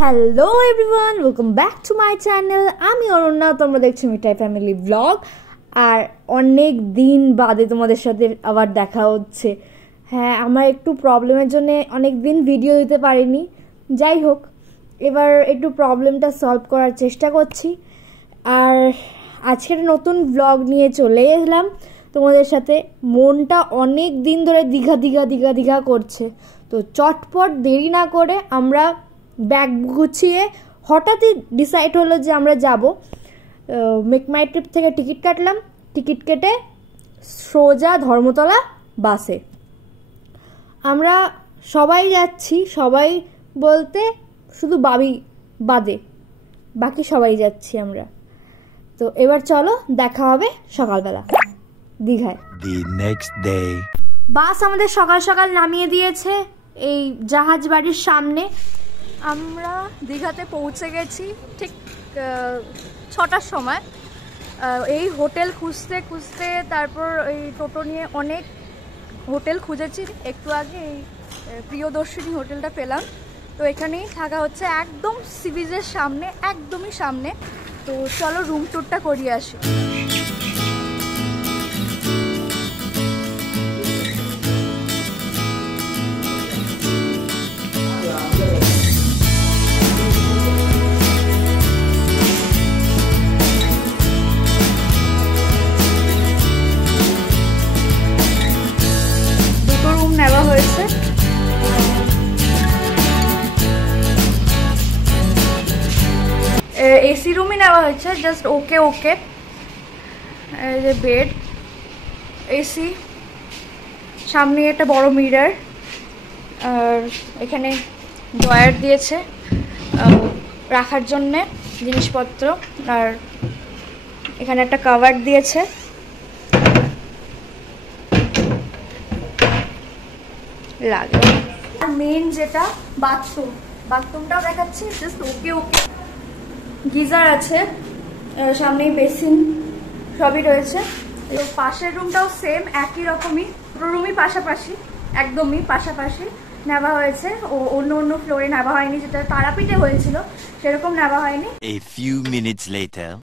Hello everyone, welcome back to my channel. আমি অরণ্যা, তোমরা দেখছো মিঠাই ফ্যামিলি ব্লগ। আর অনেক দিন বাদে তোমাদের সাথে আবার দেখা হচ্ছে। হ্যাঁ, আমার একটু প্রবলেমের জন্য অনেক দিন ভিডিও দিতে পারিনি। যাই হোক, এবার একটু প্রবলেমটা সলভ করার চেষ্টা করছি। আর আজকে একটা নতুন ব্লগ নিয়ে চলে এলাম তোমাদের সাথে। মনটা অনেক দিন ধরে দীঘা করছে, তো চটপট দেরি না করে আমরা ব্যাগ গুছিয়ে হঠাৎই ডিসাইড হলো যে আমরা যাব। মেক মাই ট্রিপ থেকে টিকিট কাটলাম, টিকিট কেটে সোজা ধর্মতলা বাসে। আমরা সবাই যাচ্ছি, সবাই বলতে শুধু বাদে বাকি সবাই যাচ্ছি আমরা। তো এবার চলো, দেখা হবে সকালবেলা দীঘায়। বাস আমাদের সকাল সকাল নামিয়ে দিয়েছে এই জাহাজ বাড়ির সামনে। আমরা দীঘাতে পৌঁছে গেছি ঠিক 6টার সময়। এই হোটেল খুঁজতে তারপর এই টোটো নিয়ে অনেক হোটেল খুঁজেছি। একটু আগে এই প্রিয়দর্শিনী হোটেলটা পেলাম, তো এখানেই থাকা হচ্ছে একদম সি বিচের সামনে, একদমই সামনে। তো চলো রুম ট্যুরটা করিয়ে আসি। নেওয়া হয়েছে, এসি রুমই নেওয়া হয়েছে, জাস্ট ওকে। এই যে বেড, এসি, সামনে একটা বড় মিরর, আর এখানে ড্রয়ার দিয়েছে রাখার জন্যে জিনিসপত্র, আর এখানে একটা কভার দিয়েছে। লাগে আর মেন যেটা বাথরুমটাও দেখাচ্ছি, জাস্ট ওকে। গিজার আছে, সামনেই বেসিন, সবই রয়েছে। পাশের রুমটাও সেম একই রকমই, রুমই পাশাপাশি, একদমই পাশাপাশি নেওয়া হয়েছে। অন্য ফ্লোরে নেওয়া হয়নি, যেটা তারাপীঠে হয়েছিল সেরকম নেওয়া হয়নি।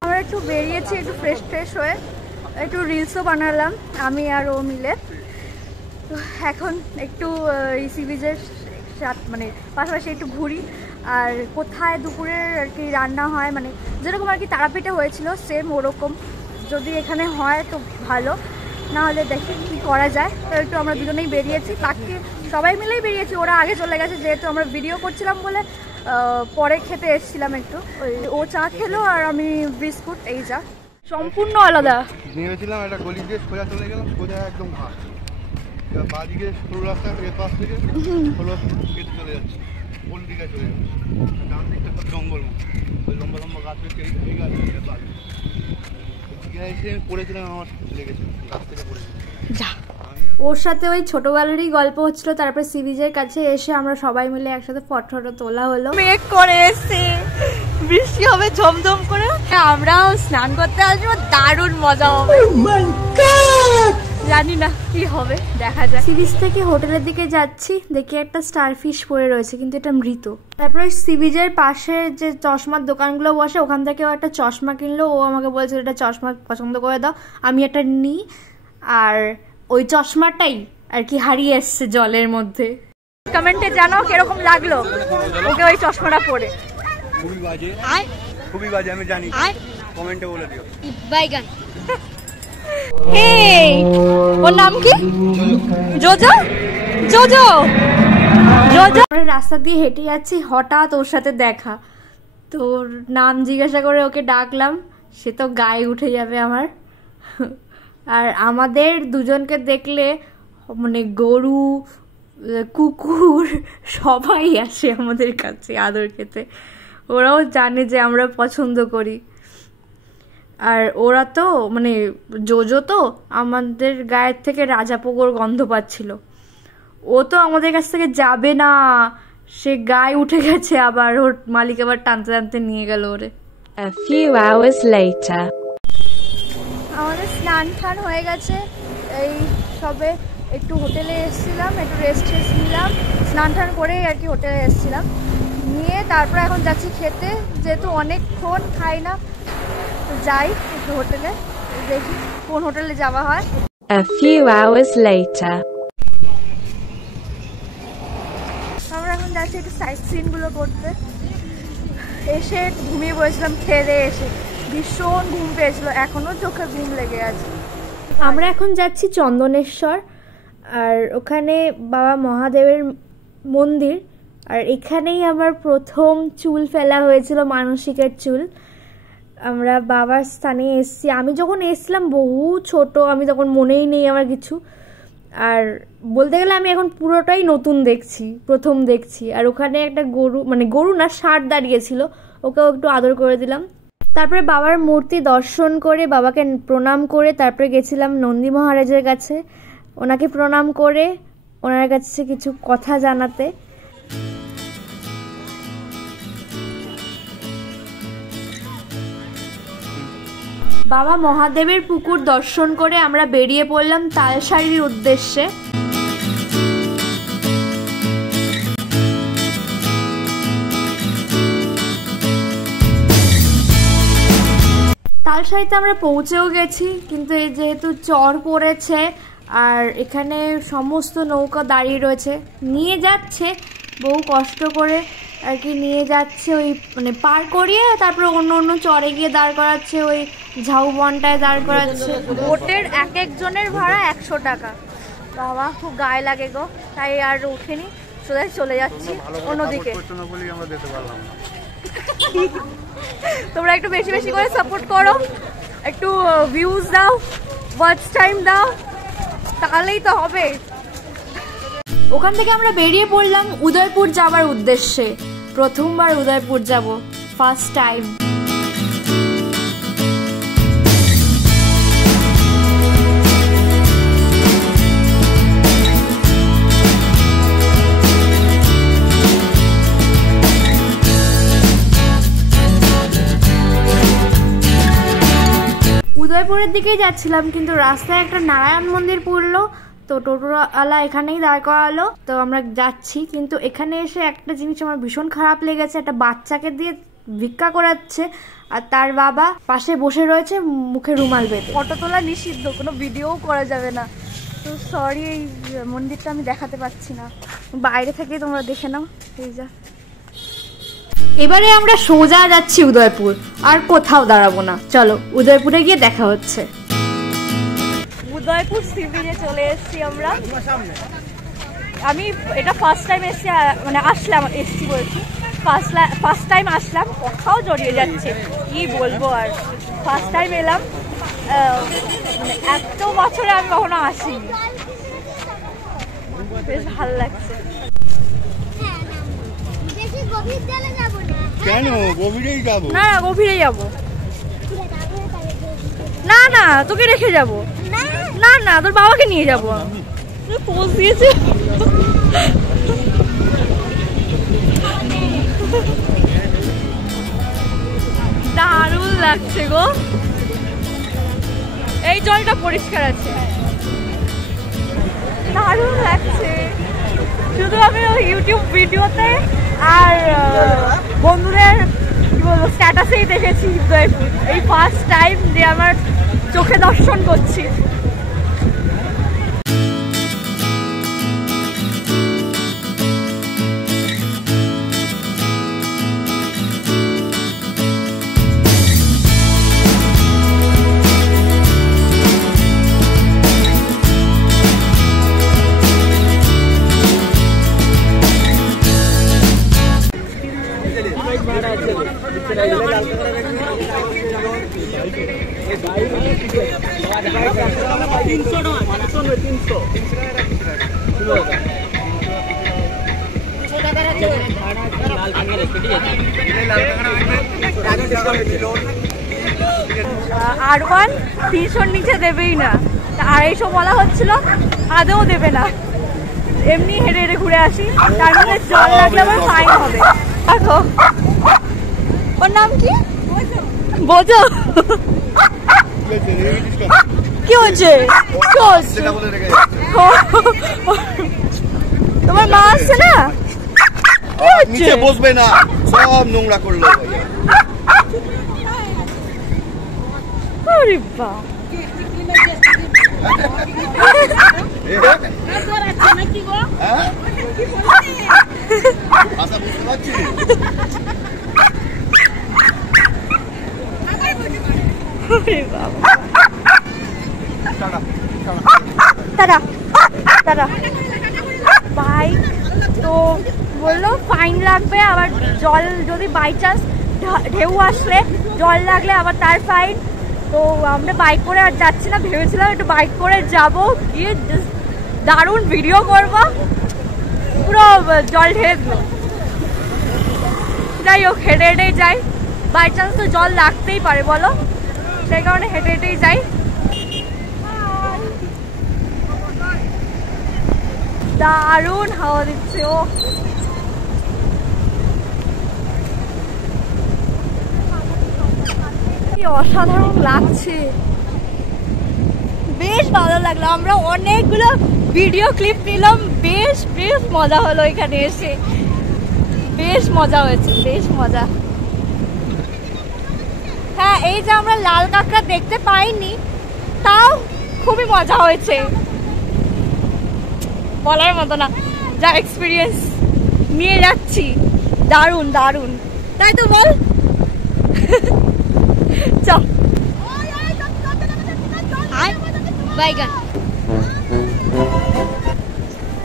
আমরা একটু বেরিয়েছি, একটু ফ্রেশ হয়ে একটু রিলসও বানালাম আমি আর ও মিলে। তো এখন একটু সি বিচের মানে পাশাপাশি একটু ঘুরি, আর কোথায় দুপুরের আর কি রান্না হয়, মানে যেরকম আর কি তারাপীঠে হয়েছিল সেম ওরকম যদি এখানে হয় তো ভালো, না হলে দেখি কী করা যায়। তো একটু আমরা দুজনেই বেরিয়েছি, বাকি সবাই মিলেই বেরিয়েছি। ওরা আগে চলে গেছে, যেহেতু আমরা ভিডিও করছিলাম বলে পরে খেতে এসেছিলাম একটু। ও চা খেলো আর আমি বিস্কুট, এই যা সম্পূর্ণ আলাদা। নিয়েছিলাম একটা গলি দিয়ে সোজা চলে গেলাম, সোজা একদম ঘাট, বাদিকে সরু রাস্তা পাশ থেকে হলো কেটে চলে যাচ্ছে, কোন দিকে চলে যাচ্ছে। ডান দিকটা সব জঙ্গল, ওই লম্বা গাছ রয়েছে, এই গাছ এসে পড়েছিলাম, আমার লেগেছে, গাছ থেকে পড়েছিল। ওর সাথে ওই ছোটবেলারই গল্প হচ্ছিল। তারপর সি বিচের কাছে এসে আমরা সবাই মিলে একসাথে ফটো তোলা হলো। মেঘ করে এসে বৃষ্টি হবে ঝমঝম করে, আমরাও স্নান করতে আসবো, দারুণ মজা হবে। জানি না কি হবে, দেখা যাক। সি বিচ থেকে হোটেলের দিকে যাচ্ছি, দেখি একটা স্টারফিশ পড়ে রয়েছে, কিন্তু এটা মৃত। তারপরে সি বিচের পাশে যে চশমার দোকানগুলো বসে, ওখান থেকেও একটা চশমা কিনলো। ও আমাকে বলছে এটা চশমা পছন্দ করে দাও, আমি একটা নিই। আর ওই চশমাটাই আর কি হারিয়ে এসছে জলের মধ্যে। কমেন্টে জানাও কিরকম লাগলো ওকে ওই চশমাটা পরে। খুবই বাজে, আমি জানি, কমেন্টে বলে দিও। বাইগান। এই ওর নাম কি? জোজো। আমরা রাস্তা দিয়ে হেঁটে যাচ্ছি, হঠাৎ ওর সাথে দেখা। তোর নাম জিজ্ঞাসা করে ওকে ডাকলাম, সে তো গায়ে উঠে যাবে আমার। আর আমাদের দুজনকে দেখলে মানে গরু, কুকুর সবাই আসে আমাদের কাছে আদর খেতে। ওরাও জানে যে আমরা পছন্দ করি। আর ওরা তো মানে জোজো তো আমাদের গায়ের থেকে রাজাপোগোর গন্ধ পাচ্ছিল। ও তো আমাদের কাছ থেকে যাবে না, সে গায়ে উঠে গেছে। আবার ওর মালিক আবার টানতে নিয়ে গেল ওরে। A few hours later. আমাদের স্নান টান হয়ে গেছে, এই সবে একটু হোটেলে এসেছিলাম, একটু রেস্ট নিলাম, স্নান টান করেই আর কি হোটেলে এসেছিলাম। নিয়ে তারপর এখন যাচ্ছি খেতে, যেহেতু অনেকক্ষণ খাই না, তো যাই একটু হোটেলে, দেখি কোন হোটেলে যাওয়া হয়। A few hours later. আমরা এখন যাচ্ছি একটু সাইট সিনগুলো করতে। এসে ঘুমিয়ে পড়েছিলাম খেয়ে এসে, ভীষণ ঘুম পেয়েছিল, এখনো চোখে ঘুম লেগে আছে। আমরা এখন যাচ্ছি চন্দনেশ্বর, আর ওখানে বাবা মহাদেবের মন্দির, আর এখানেই আমার প্রথম চুল ফেলা হয়েছিল, মানসিকের চুল। আমরা বাবার স্থানে এসেছি, আমি যখন এসেছিলাম বহু ছোট, আমি তখন মনেই নেই আমার কিছু। আর বলতে গেলে আমি এখন পুরোটাই নতুন দেখছি, প্রথম দেখছি। আর ওখানে একটা গরু, মানে গরু না, ষাঁড় দাঁড়িয়েছিল, ওকেও একটু আদর করে দিলাম। তারপরে বাবার মূর্তি দর্শন করে, বাবাকে প্রণাম করে তারপরে গেছিলাম নন্দী মহারাজের কাছে, ওনাকে প্রণাম করে ওনার কাছে কিছু কথা জানাতে। বাবা মহাদেবের পুকুর দর্শন করে আমরা বেরিয়ে পড়লাম তালসারির উদ্দেশ্যে। তালসারিতে আমরা পৌঁছেও গেছি, কিন্তু যেহেতু চর পড়েছে আর এখানে সমস্ত নৌকা দাঁড়িয়ে রয়েছে, নিয়ে যাচ্ছে বহু কষ্ট করে আর কি, নিয়ে যাচ্ছে ওই মানে পার করিয়ে, তারপর অন্য অন্য চরে গিয়ে দাঁড় করাচ্ছে, ওই ঝাউবনটায় দাঁড় করাচ্ছে। বোটের এক একজনের ভাড়া 100 টাকা। বাবা খুব গায়ে লাগে গো, তাই আর উঠেনি, সোজাই চলে যাচ্ছি অন্যদিকে। তোমরা একটু বেশি বেশি করে সাপোর্ট করো, একটু ভিউজ দাও, ওয়াচ টাইম দাও, তাহলেই তো হবে। ওখান থেকে আমরা বেরিয়ে পড়লাম উদয়পুর যাবার উদ্দেশ্যে। প্রথমবার উদয়পুর যাব, ফার্স্ট টাইম। উদয়পুরের দিকেই যাচ্ছিলাম, কিন্তু রাস্তায় একটা নারায়ণ মন্দির পড়লো, তো টোটোওয়ালা এখানেই দাঁড় করালো, তো আমরা যাচ্ছি। কিন্তু এখানে এসে একটা জিনিস আমার ভীষণ খারাপ লেগেছে, একটা বাচ্চাকে দিয়ে ভিক্ষা করাচ্ছে, আর তার বাবা পাশে বসে রয়েছে মুখে রুমাল বেঁধে। ফটো তোলা নিষিদ্ধ, কোনো ভিডিও করা যাবে না, তো সরি এই মন্দিরটা আমি দেখাতে পাচ্ছি না, বাইরে থেকে তোমরা দেখে নাও। এই যা, এবারে আমরা সোজা যাচ্ছি উদয়পুর, আর কোথাও দাঁড়াবো না, চলো উদয়পুরে গিয়ে দেখা হচ্ছে। উদয়পুর সি বিচে চলে এসেছি আমরা। আমি এটা ফার্স্ট টাইম এসেছি, মানে আসলাম, এসছি বলছি, ফার্স্ট টাইম আসলাম, কথাও জড়িয়ে যাচ্ছে, কি বলবো আর, ফার্স্ট টাইম এলাম, মানে এত বছরে আমি কখনো আসিনি, বেশ ভালো লাগছে। কেন গভীরেই যাবো? না না গভীরেই যাবো, না না তোকে রেখে যাবো, না না তোর বাবাকে নিয়ে যাবো। পোজ দিয়েছে, দারুণ লাগছে গো, এই জলটা পরিষ্কার আছে, দারুণ লাগছে। শুধু আমি ইউটিউব ভিডিওতে আর বন্ধুদের কি বলবো স্ট্যাটাসেই দেখেছি উদয়পুর, এই ফার্স্ট টাইম যে আমার চোখে দর্শন করছি। R1 300 নিচে দেবেই না, 250 বলা হচ্ছিল, আদৌ দেবে না, এমনি হেঁটে হেঁটে ঘুরে আসি, তার মধ্যে জল লাগলে আবার ফাইন হবে। দেখো ওর নাম কি বোঝো, কি হচ্ছে তোমার মা আসছে না, নিচে বসবে না, সব নোংরা করলো। আরে বাবা, আচ্ছা বুঝতে পারছি। দাদা দাদা ভাই তো বললো ফাইন লাগবে, আবার জল যদি বাই চান্স ঢেউ আসলে জল লাগলে আবার তার ফাইন। তো আমরা বাইক করে আর যাচ্ছি না, ভেবেছিলাম একটু বাইক করে যাব, গিয়ে দারুণ ভিডিও করবো, পুরো জল ঢেলে দিল। যাই হোক, হেঁটে হেঁটেই যাই, বাই চান্স তো জল লাগতেই পারে বলো, সেই কারণে হেঁটে হেঁটেই যাই। দারুণ হাওয়া দিচ্ছে, ও অসাধারণ লাগছে, বেশ ভালো লাগলো। আমরা অনেকগুলো ভিডিও ক্লিপ নিলাম, বেশ বেশ মজা হলো এখানে এসে, বেশ মজা হয়েছে, বেশ মজা। হ্যাঁ, এই যে আমরা লাল কাঁকড়া দেখতে পাইনি, তাও খুবই মজা হয়েছে, বলার মতো না, যা এক্সপিরিয়েন্স নিয়ে যাচ্ছি, দারুণ দারুণ, তাই তো বল। চল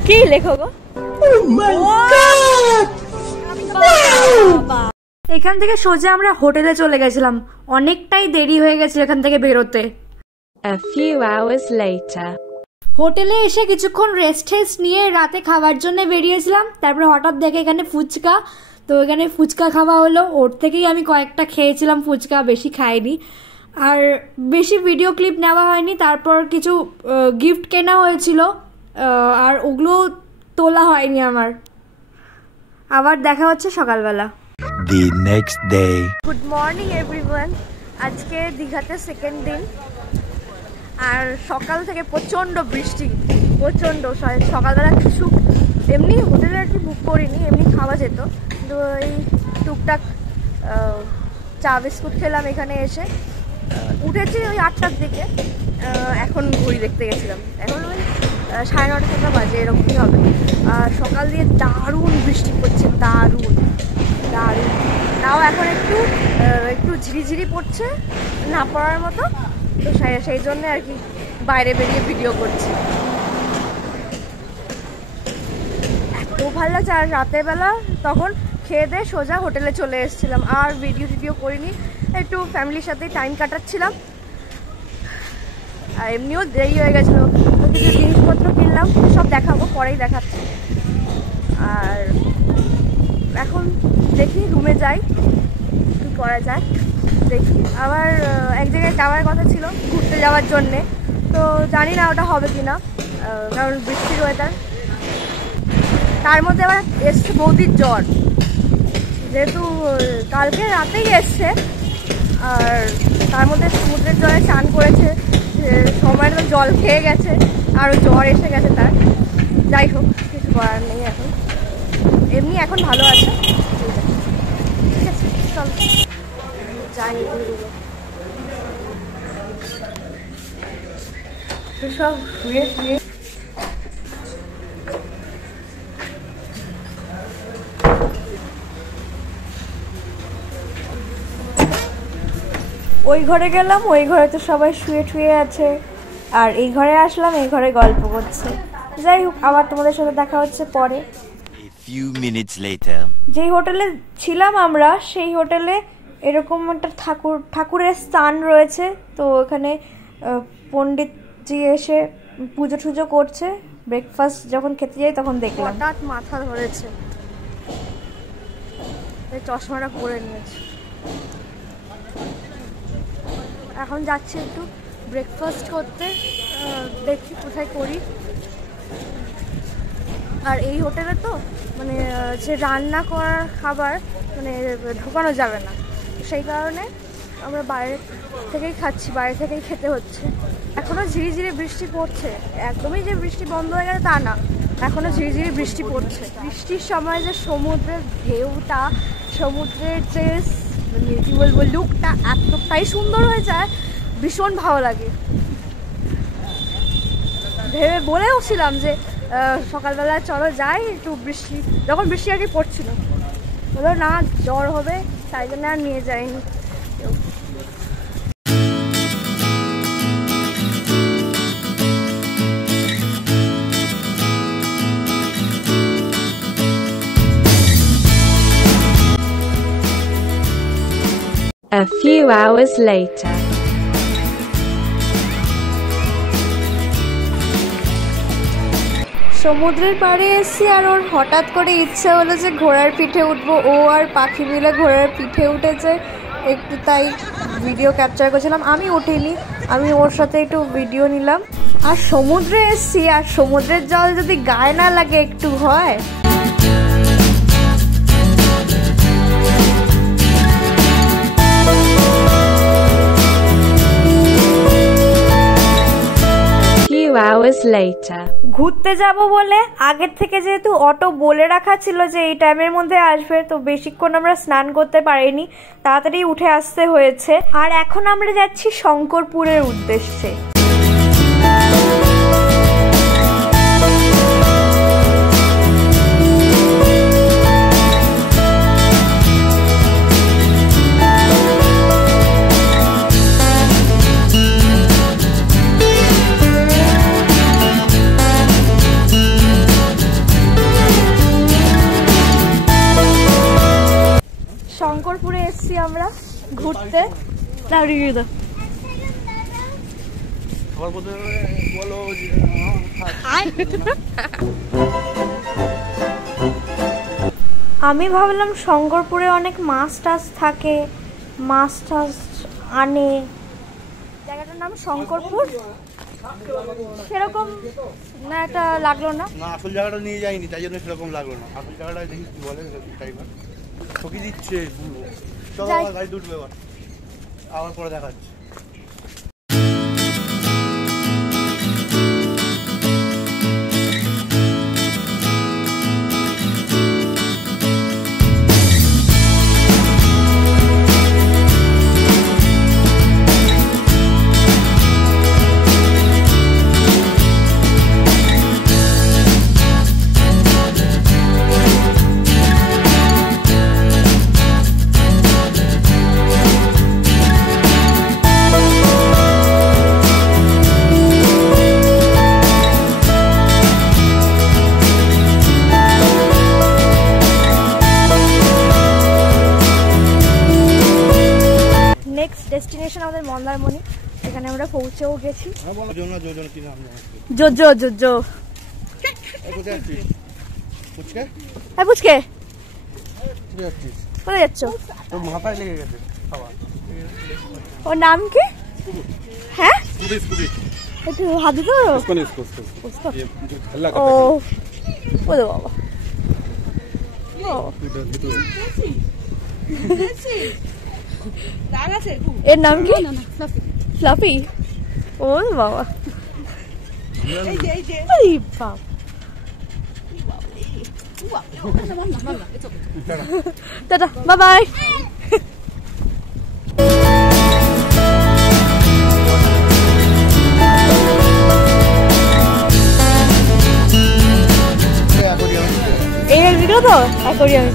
কি লেখো গো, এখান থেকে সোজা আমরা হোটেলে চলে গেছিলাম, অনেকটাই দেরি হয়ে গেছিল এখান থেকে বেরোতে। A few hours later. হোটেলে এসে কিছুক্ষণ রেস্ট নিয়ে রাতে খাবার জন্য বেরিয়েছিলাম, তারপরে হঠাৎ দেখে এখানে ফুচকা, তো এখানে ফুচকা খাওয়া হলো, ওর থেকেই আমি কয়েকটা খেয়েছিলাম ফুচকা, বেশি খাইনি, আর বেশি ভিডিও ক্লিপ নেওয়া হয়নি। তারপর কিছু গিফট কেনা হয়েছিল, আর ওগুলো তোলা হয়নি আমার। আবার দেখা হচ্ছে সকালবেলা। The next day. Good morning everyone, আজকে দীঘাতে সেকেন্ড দিন, আর সকাল থেকে প্রচণ্ড বৃষ্টি, প্রচণ্ড। সকালবেলা কিছু এমনি হোটেলে আর কি বুক করিনি, এমনি খাওয়া যেত, কিন্তু এই টুকটাক চা বিস্কুট খেলাম এখানে এসে। উঠেছি ওই 8টার দিকে, এখন ঘড়ি দেখতে গেছিলাম, এখন ওই 9:30 বাজে এরকমই হবে। আর সকাল দিয়ে দারুণ বৃষ্টি পড়ছে, দারুণ দারুণ। তাও এখন একটু একটু ঝিরিঝিরি পড়ছে, না পড়ার মতো, তো সেই জন্য আর কি বাইরে বেরিয়ে ভিডিও করছি। এত ভালো লাগছে, আর রাতের বেলা তখন খেয়ে দিয়ে সোজা হোটেলে চলে এসেছিলাম, আর ভিডিও করিনি, একটু ফ্যামিলির সাথে টাইম কাটাচ্ছিলাম, আর এমনিও দেরি হয়ে গেছিলো, তো কিছু জিনিসপত্র কিনলাম, সব দেখাবো, পরেই দেখাচ্ছি। আর এখন দেখি রুমে যাই, কী করা যায় দেখি। আবার এক জায়গায় যাওয়ার কথা ছিল ঘুরতে যাওয়ার জন্যে, তো জানি না ওটা হবে কি না, কারণ বৃষ্টির ওয়েদার। তার মধ্যে আবার এসছে বৌদির জ্বর, যেহেতু কালকে রাতেই এসছে, আর তার মধ্যে সমুদ্রের জলে স্নান করেছে, সময়ের তো জল খেয়ে গেছে, আরও জ্বর এসে গেছে তার। যাই হোক, কিছু করার নেই এখন, এমনি এখন ভালো আছে, ঠিক আছে। চল যাই, সব শুয়ে শুয়ে ওই ঘরে গেলাম, ওই ঘরে তো সবাই শুয়ে শুয়ে আছে, আর এই ঘরে আসলাম, এই ঘরে গল্প করছে। যাই হোক, আবার তোমাদের সাথে দেখা হচ্ছে পরে। A few minutes later. যেই হোটেলে ছিলাম আমরা, সেই হোটেলে এরকম একটা ঠাকুরের স্থান রয়েছে, তো এখানে পণ্ডিতজি এসে পুজো টুজো করছে। ব্রেকফাস্ট যখন খেতে যাই তখন দেখলাম, হঠাৎ মাথা ধরেছে, চশমাটা পরে নিয়েছে। এখন যাচ্ছি একটু ব্রেকফাস্ট করতে, দেখি কোথায় করি। আর এই হোটেলে তো মানে যে রান্না করার খাবার মানে ঢোকানো যাবে না, সেই কারণে আমরা বাইরে থেকেই খাচ্ছি, বাইরে থেকেই খেতে হচ্ছে। এখনও ঝিরিঝিরি বৃষ্টি পড়ছে, একদমই যে বৃষ্টি বন্ধ হয়ে গেছে তা না, এখনো ঝিরিঝিরি বৃষ্টি পড়ছে। বৃষ্টির সময় যে সমুদ্রের ঢেউটা, সমুদ্রের যে কি বলবো লুকটা এতটাই সুন্দর হয়ে যায়, ভীষণ ভালো লাগে। ভেবে বলেওছিলাম যে সকালবেলা চলো যাই একটু, বৃষ্টি যখন বৃষ্টি আর কি পড়ছিল, বলো না জ্বর হবে, তাই জন্য আর নিয়ে যাইনি। A few hours later. সমুদ্রের পাড়ে এসেছি আর ওর হঠাৎ করে ইচ্ছে হলো যে ঘোড়ার পিঠে উঠবো। ও আর পাখি মিলে ঘোড়ার পিঠে উঠেছে, একটু তাই ভিডিও ক্যাপচার করেছিলাম। আমি উঠিনি, আমি ওর সাথে একটু ভিডিও নিলাম। আর সমুদ্রে এসেছি, আর সমুদ্রের জল যদি গায়ে না লাগে একটু হয়। Hours later. ঘুরতে যাব বলে আগের থেকে যেহেতু অটো বলে রাখা ছিল যে এই টাইমের মধ্যে আসবে, তো বেশিক্ষণ আমরা স্নান করতে পারিনি, তাড়াতাড়ি উঠে আসতে হয়েছে। আর এখন আমরা যাচ্ছি শঙ্করপুরের উদ্দেশ্যে। শঙ্করপুরে এসেছি আমরা ঘুরতে। আমি ভাবলাম শঙ্করপুরে অনেক মাছ টাছ থাকে, মাছ টাছ আনে। জায়গাটার নাম শঙ্করপুর, সেরকম না একটা লাগলো না। আসল জায়গাটা নিয়ে যাইনি, তাই জন্য সেরকম লাগলো না। আসল জায়গাটা দেখি কি বলে ড্রাইভার, ঠকি দিচ্ছে। চলো গাড়ি উঠবে, এবার আবার পরে দেখাচ্ছি। ডেস্টিনেশন আমাদের মন্দারমণি, এখানে আমরা পৌঁছেও গেছি। পুচকে কোথায় যাচ্ছ? মাথায় লেগে গেছে। ওর নাম কি? হ্যাঁ একটু হাত দিতে পারো? ও ওরে বাবা, এর নাম কি? ফ্লাফি। ও বাবা, টাটা, বাই বাই। এই ভিডিও তো অ্যাকোয়ারিয়াম।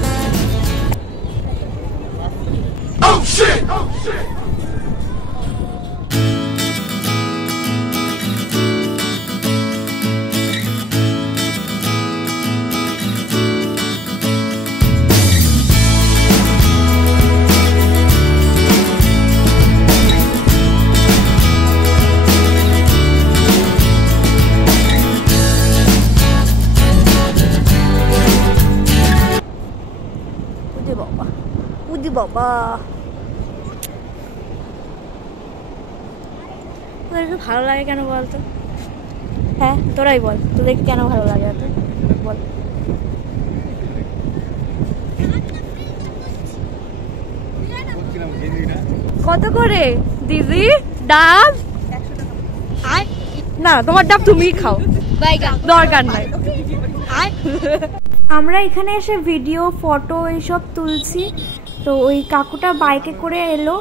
বাবা তোদেরকে ভালো লাগে কেন বলতো? হ্যাঁ তোরাই বল, তোদের কেন ভালো লাগে এত বল। কত করে দিদি ডাব? না তোমার ডাব তুমিই খাও। দরকার নাই। আমরা এখানে এসে ভিডিও ফটো এইসব তুলছি, তো ওই কাকুটা বাইকে করে এলো,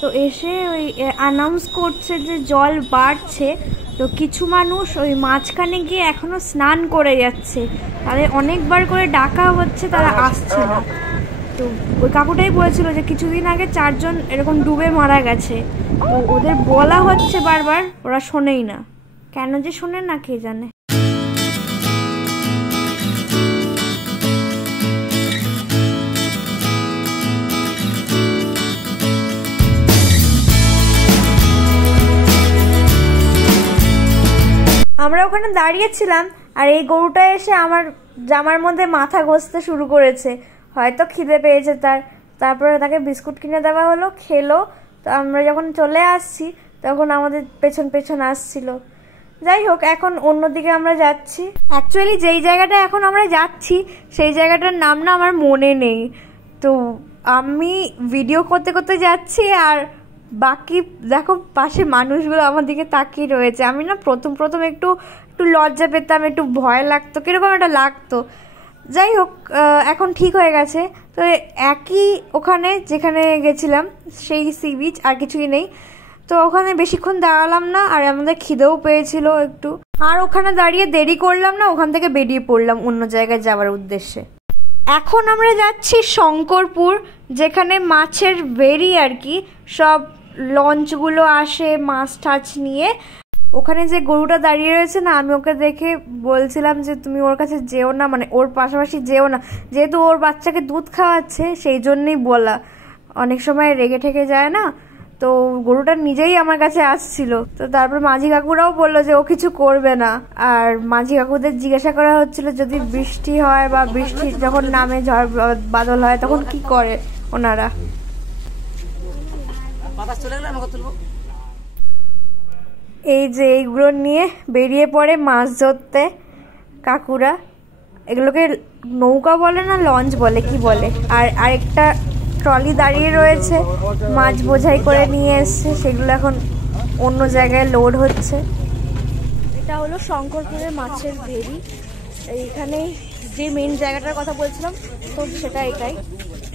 তো এসে ওই অ্যানাউন্স করছে যে জল বাড়ছে, তো কিছু মানুষ ওই মাঝখানে গিয়ে এখনো স্নান করে যাচ্ছে, তাদের অনেকবার করে ডাকা হচ্ছে, তারা আসছে না। তো ওই কাকুটাই বলেছিল যে কিছুদিন আগে 4 জন এরকম ডুবে মারা গেছে, তো ওদের বলা হচ্ছে বারবার, ওরা শোনেই না। কেন যে শোনে না কে জানে। আমরা ওখানে দাঁড়িয়েছিলাম আর এই গরুটা এসে আমার জামার মধ্যে মাথা ঘষতে শুরু করেছে, হয়তো খিদে পেয়েছে তার। তারপরে তাকে বিস্কুট কিনে দেওয়া হলো, খেলো। তো আমরা যখন চলে আসছি তখন আমাদের পেছন পেছন আসছিল। যাই হোক, এখন অন্যদিকে আমরা যাচ্ছি। অ্যাকচুয়ালি যেই জায়গাটা এখন আমরা যাচ্ছি সেই জায়গাটার নাম না আমার মনে নেই। তো আমি ভিডিও করতে করতে যাচ্ছি আর বাকি দেখো পাশে মানুষগুলো আমার দিকে তাকিয়ে রয়েছে। আমি না প্রথম একটু লজ্জা পেতাম, একটু ভয় লাগতো, কিরকম একটা লাগতো। যাই হোক, এখন ঠিক হয়ে গেছে। তো একই ওখানে যেখানে গেছিলাম সেই সি বিচ, আর কিছুই নেই। তো ওখানে বেশিক্ষণ দাঁড়ালাম না, আর আমাদের খিদেও পেয়েছিল একটু, আর ওখানে দাঁড়িয়ে দেরি করলাম না, ওখান থেকে বেরিয়ে পড়লাম অন্য জায়গায় যাওয়ার উদ্দেশ্যে। এখন আমরা যাচ্ছি শঙ্করপুর, যেখানে মাছের ভেরি আর কি, সব লঞ্চগুলো আসে মাছ টাছ নিয়ে। ওখানে যে গরুটা দাঁড়িয়ে রয়েছে না, আমি ওকে দেখে বলছিলাম যে তুমি ওর কাছে যেও না, মানে ওর পাশাপাশি যেও না, যেহেতু ওর বাচ্চাকে দুধ খাওয়াচ্ছে সেই জন্যই বলা। অনেক সময় রেগে ঠেকে যায় না, তো গরুটা নিজেই আমার কাছে আসছিল। তো তারপর মাঝি কাকুরাও বললো যে ও কিছু করবে না। আর মাঝি কাকুদের জিজ্ঞাসা করা হচ্ছিল যদি বৃষ্টি হয় বা বৃষ্টি যখন নামে, ঝড় বাদল হয়, তখন কি করে ওনারা। এই যে এইগুলো নিয়ে বেরিয়ে পড়ে মাছ ধরতে কাকুরা। এগুলোকে নৌকা বলে না লঞ্চ বলে, কি বলে। আর আরেকটা ট্রলি দাঁড়িয়ে রয়েছে, মাছ বোঝাই করে নিয়ে এসছে, সেগুলো এখন অন্য জায়গায় লোড হচ্ছে। এটা হলো শঙ্করপুরের মাছের ভেরি। এইখানেই যে মেন জায়গাটার কথা বলছিলাম, তো সেটা এটাই।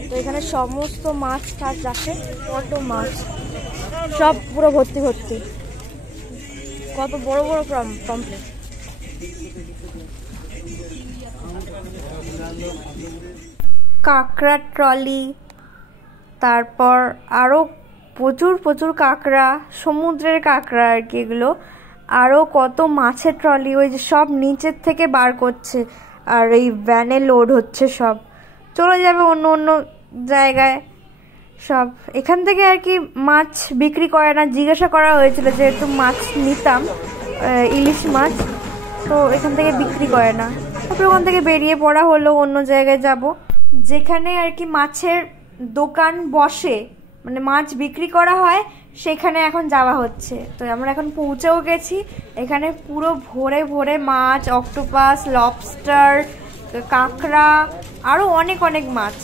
তো এখানে সমস্ত মাছ টাছ আসে, কত মাছ, সব পুরো ভর্তি ভর্তি, কত বড় বড় পমফ্লেট। কাঁকড়ার ট্রলি, তারপর আরও প্রচুর কাঁকড়া, সমুদ্রের কাঁকড়া আর কি এগুলো। আরও কত মাছের ট্রলি, ওই যে সব নিচের থেকে বার করছে, আর এই ভ্যানে লোড হচ্ছে, সব চলে যাবে অন্য জায়গায় সব। এখান থেকে আর কি মাছ বিক্রি করে না, জিজ্ঞাসা করা হয়েছিল যেহেতু মাছ নিতাম, ইলিশ মাছ, তো এখান থেকে বিক্রি করে না। তারপর ওখান থেকে বেরিয়ে পড়া হলো, অন্য জায়গায় যাব যেখানে আর কি মাছের দোকান বসে, মানে মাছ বিক্রি করা হয়, সেখানে এখন যাওয়া হচ্ছে। তো আমরা এখন পৌঁছেও গেছি। এখানে পুরো ভরে ভরে মাছ, অক্টোপাস, লবস্টার, কাঁকড়া, আরও অনেক মাছ।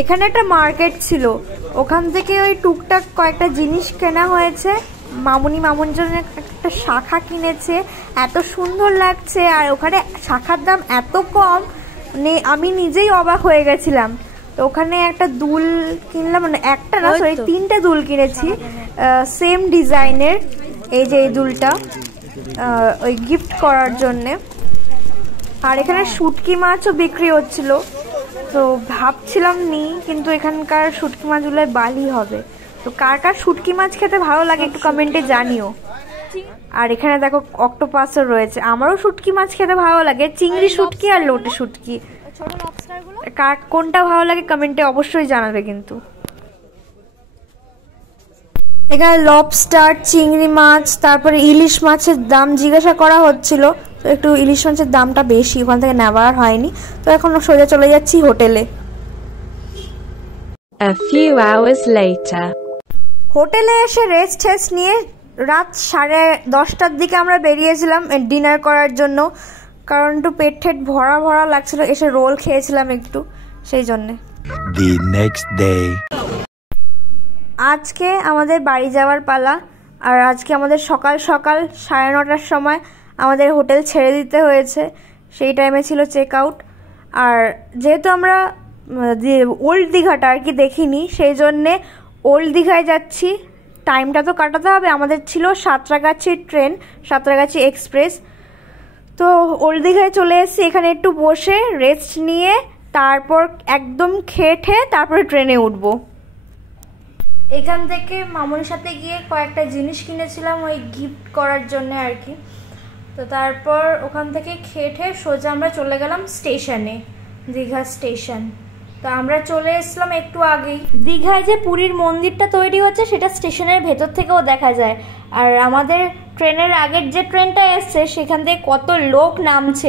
এখানে একটা মার্কেট ছিল, ওখান থেকে ওই টুকটাক কয়েকটা জিনিস কেনা হয়েছে। মামুনির জন্য একটা শাখা কিনেছে, এত সুন্দর লাগছে, আর ওখানে শাখার দাম এত কম, মানে আমি নিজেই অবাক হয়ে গেছিলাম। তো ওখানে একটা দুল কিনলাম, মানে একটা না সরি 3টে দুল কিনেছি সেম ডিজাইনের। এই যে এই দুলটা ওই গিফট করার জন্যে। আর এখানে শুটকি মাছও বিক্রি হচ্ছিল, তো ভাবছিলাম নি, কিন্তু এখানকার শুটকি মাছগুলো বালি হবে। তো কার কার শুটকি মাছ খেতে ভালো লাগে একটু কমেন্টে জানিও। আর এখানে দেখো অক্টোপাসও রয়েছে, আমারও শুটকি মাছ খেতে ভালো লাগে, চিংড়ি শুটকি আর লোটে শুটকি। কার কোনটা ভালো লাগে কমেন্টে অবশ্যই জানাবে কিন্তু। এখানে লবস্টার, চিংড়ি মাছ, তারপরে ইলিশ মাছের দাম জিজ্ঞাসা করা হচ্ছিল, তো একটু ইলিশ মাছের দামটা বেশি, ওখান থেকে নেওয়া আর হয়নি। তো এখন সোজা চলে যাচ্ছি হোটেলে। A few hours later. হোটেলে এসে রেস্ট নিয়ে রাত 10:30টার দিকে আমরা বেরিয়েছিলাম ডিনার করার জন্য, কারণ একটু পেট ভরা ভরা লাগছিল, এসে রোল খেয়েছিলাম একটু, সেই জন্যে। The next day. আজকে আমাদের বাড়ি যাওয়ার পালা, আর আজকে আমাদের সকাল 9:30টার সময় আমাদের হোটেল ছেড়ে দিতে হয়েছে, সেই টাইমে ছিল চেক আউট। আর যেহেতু আমরা ওল্ড দীঘাটা আর কি দেখিনি, সেই জন্যে ওল্ড দীঘায় যাচ্ছি, টাইমটা তো কাটাতে হবে। আমাদের ছিল সাঁতরাগাছি ট্রেন, সাঁতরাগাছি এক্সপ্রেস। তো ওল্ড দীঘায় চলে এসেছি, এখানে একটু বসে রেস্ট নিয়ে তারপর একদম খেয়ে তারপরে ট্রেনে উঠবো। এখান থেকে মামুনির সাথে গিয়ে কয়েকটা জিনিস কিনেছিলাম ওই গিফট করার জন্য আর কি। তো তারপর ওখান থেকে খেয়ে সোজা আমরা চলে গেলাম স্টেশনে, দীঘা স্টেশন। তো আমরা চলে এসলাম একটু আগেই। দীঘায় যে পুরীর মন্দিরটা তৈরি হচ্ছে সেটা স্টেশনের ভেতর থেকেও দেখা যায়। আর আমাদের ট্রেনের আগের যে ট্রেনটা এসছে সেখান থেকে কত লোক নামছে,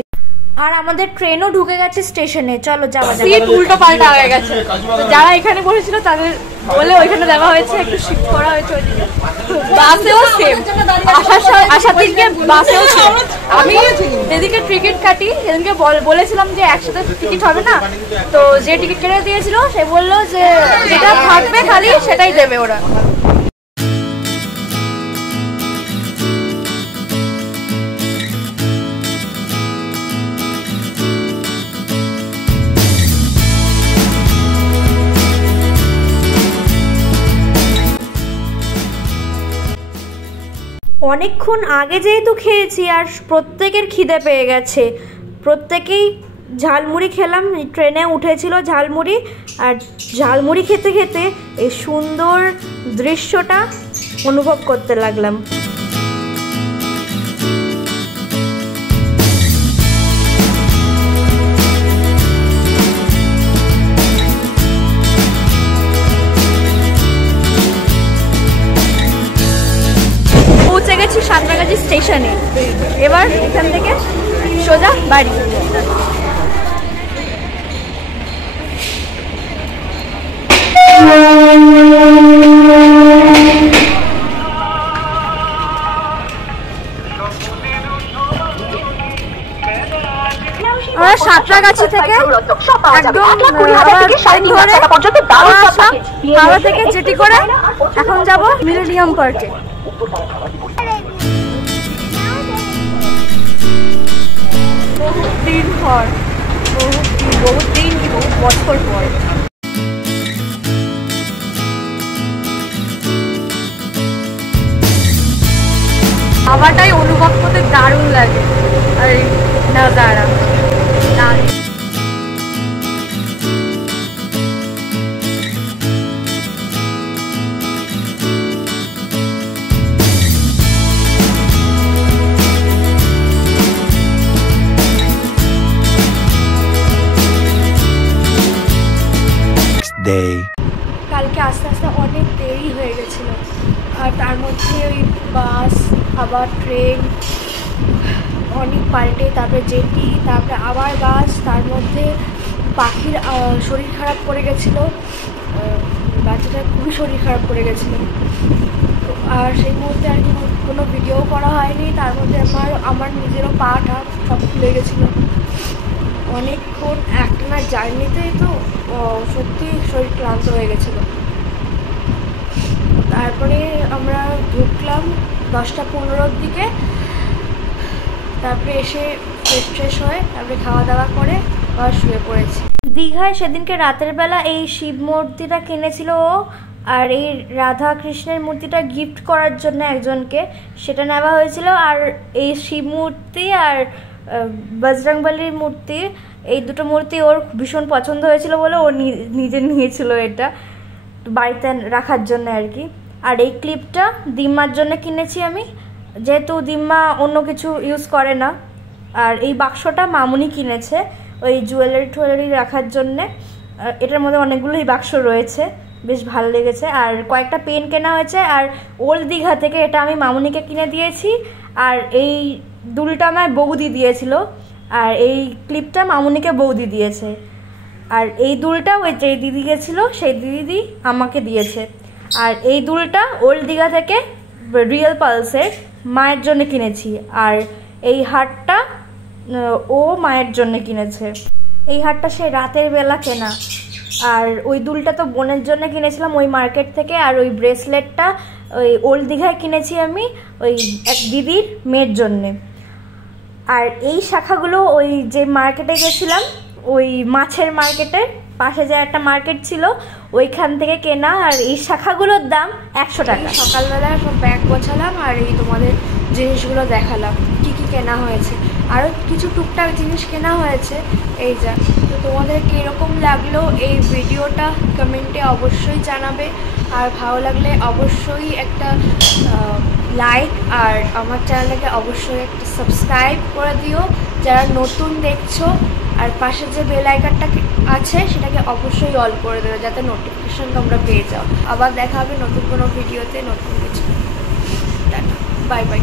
আর আমাদের ট্রেনও ঢুকে গেছে স্টেশনে। চলো যাওয়া যাক। সিট উল্টো পাল্টা হয়ে গেছে, তো যারা এখানে বসেছিল তাদের বলে ওইখানে দেওয়া হয়েছে, একটু শিফট করা হয়েছে ওইদিকে। বাসেও সেম, আসার দিনকে বাসেও সেম। আমি যেদিকে টিকিট কাটি সেদিনকে বলেছিলাম যে একসাথে টিকিট হবে না, তো যে টিকিট কেটে দিয়েছিল সে বললো যে যেটা থাকবে খালি সেটাই দেবে ওরা। অনেকক্ষণ আগে যেহেতু খেয়েছি আর প্রত্যেকের খিদে পেয়ে গেছে, প্রত্যেকেই ঝালমুড়ি খেলাম। ট্রেনে উঠেছিল ঝালমুড়ি, আর ঝালমুড়ি খেতে খেতে এই সুন্দর দৃশ্যটা অনুভব করতে লাগলাম। পৌঁছে গেছি সাঁতরাগাছি স্টেশনে, এবার এখান থেকে সোজা বাড়ি। আমরা সাঁতরাগাছি থেকে একদম হাওড়া থেকে জেটি করে এখন যাব মিলেনিয়াম পার্কে। বহুত বছর পর হাওয়াটাই অনুভব করতে দারুণ লাগে, আর নাজারা কালকে আস্তে আস্তে অনেক দেরি হয়ে গেছিল, আর তার মধ্যে ওই বাস, আবার ট্রেন, অনেক পাল্টে, তারপরে জেটি, তারপরে আবার বাস, তার মধ্যে পাখির শরীর খারাপ করে গেছিলো, বাচ্চাটার খুবই শরীর খারাপ করে গেছিলো। আর সেই মুহূর্তে আর কি কোনো ভিডিও করা হয়নি, তার মধ্যে আমার নিজেরও পা ঠাপ সব খুলে গেছিলো। অনেকক্ষণ একটানা জার্নিতে তো সত্যি শরীর ক্লান্ত হয়ে গেছিলো। তারপরে আমরা ঢুকলাম 10:15-র দিকে, তারপরে এসে ফ্রেশ হয়ে তারপরে খাওয়া দাওয়া করে আবার শুয়ে পড়েছি। দীঘায় সেদিনকে রাতের বেলা এই শিব মূর্তিটা কিনেছিল ও, আর এই রাধা কৃষ্ণের মূর্তিটা গিফট করার জন্য একজনকে, সেটা নেওয়া হয়েছিল। আর এই শিব মূর্তি আর বজরংবলীর মূর্তি, এই দুটো মূর্তি ওর ভীষণ পছন্দ হয়েছিল বলে ও নিজে নিয়েছিল এটা বাড়িতে রাখার জন্য আর কি। আর এই ক্লিপটা দিম্মার জন্য কিনেছি আমি, যেহেতু দিম্মা অন্য কিছু ইউজ করে না। আর এই বাক্সটা মামুনি কিনেছে ওই জুয়েলারি রাখার জন্যে, এটার মধ্যে অনেকগুলোই বাক্স রয়েছে, বেশ ভালো লেগেছে। আর কয়েকটা পেন কেনা হয়েছে, আর ওল্ড দীঘা থেকে এটা আমি মামুনিকে কিনে দিয়েছি। আর এই দুলটা আমার বৌদি দিয়েছিল, আর এই ক্লিপটা মামুনিকে বৌদি দিয়েছে। আর এই দুলটা ওই যে দিদি গেছিলো সেই দিদি আমাকে দিয়েছে। আর এই দুলটা ওল্ড দীঘা থেকে রিয়েল পালসের মায়ের জন্য কিনেছি। আর এই হারটা ও মায়ের জন্য কিনেছে। এই হারটা সে রাতের বেলা কেনা। আর ওই দুলটা তো বোনের জন্য কিনেছিলাম ওই মার্কেট থেকে। আর ওই ব্রেসলেটটা ওই ওল্ড দীঘায় কিনেছি আমি ওই এক দিদির মেয়ের জন্যে। আর এই শাখাগুলো ওই যে মার্কেটে গেছিলাম ওই মাছের মার্কেটের পাশে যে একটা মার্কেট ছিল ওইখান থেকে কেনা। আর এই শাখাগুলোর দাম 100 টাকা। সকালবেলা সব ব্যাগ গোছালাম আর এই তোমাদের জিনিসগুলো দেখালাম কি কি কেনা হয়েছে। আরও কিছু টুকটাক জিনিস কেনা হয়েছে এই যা। তো তোমাদের কীরকম লাগলো এই ভিডিওটা কমেন্টে অবশ্যই জানাবে। আর ভালো লাগলে অবশ্যই একটা লাইক আর আমার চ্যানেলটাকে অবশ্যই একটা সাবস্ক্রাইব করে দিও যারা নতুন দেখছো। আর পাশে যে বেল আইকনটা আছে সেটাকে অবশ্যই অল করে দেবে যাতে নোটিফিকেশন তোমরা পেয়ে যাও। আবার দেখা হবে নতুন কোনো ভিডিওতে নতুন কিছু। Bye bye.